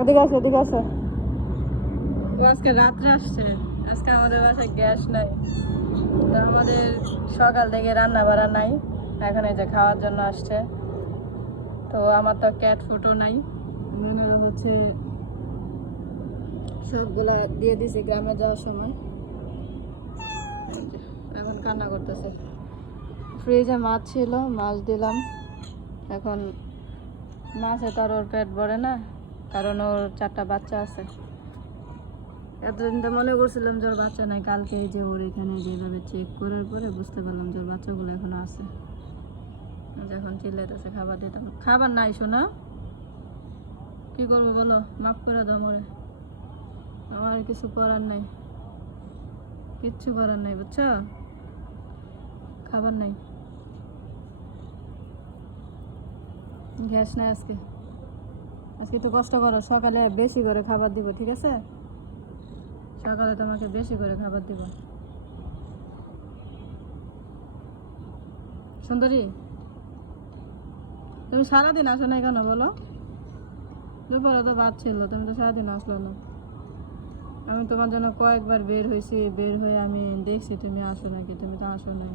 এদিকে আসো, এদিকে আসো। ও আজকে রাত্রে আসছে, আজকে আমাদের বাসায় গ্যাস নাই, তো আমাদের সকাল থেকে রান্না বাড়া নাই, এখন এই যে খাওয়ার জন্য আসছে। তো আমার তো ক্যাট ফুডও নাই, হচ্ছে সবগুলা দিয়ে দিছি গ্রামে যাওয়ার সময়। এখন কান্না করতেছে। ফ্রিজে মাছ ছিল, মাছ দিলাম। এখন মাছে তো আর ওর পেট ভরে না, কারণ ওর 4টা বাচ্চা আছে। এতদিন তো মনে করছিলাম যে ওর বাচ্চা নাই, কালকে এই যে ওর এখানে যেভাবে চেক করার পরে বুঝতে পারলাম যে ওর বাচ্চাগুলো এখনো আছে। এখন চিল্লাইতেছে খাবার দিতাম, খাবার নাই শোনা, কি করবো বলো, মাফ করে দাও মরে, আমার আর কিছু করার নাই, কিচ্ছু করার নাই, বুঝছো? খাবার নাই, গ্যাস নাই আজকে। আজকে তো কষ্ট করো, সকালে বেশি করে খাবার দিব, ঠিক আছে? সকালে তোমাকে বেশি করে খাবার দিব। সুন্দরী, তুমি সারাদিন আসো না কেন বলো? দুপুরে তো ভাত ছিল, তুমি তো সারাদিন আসলো না। আমি তোমার জন্য কয়েকবার বের হয়েছি, বের হয়ে আমি দেখছি তুমি আসো নাকি, তুমি তো আসো না।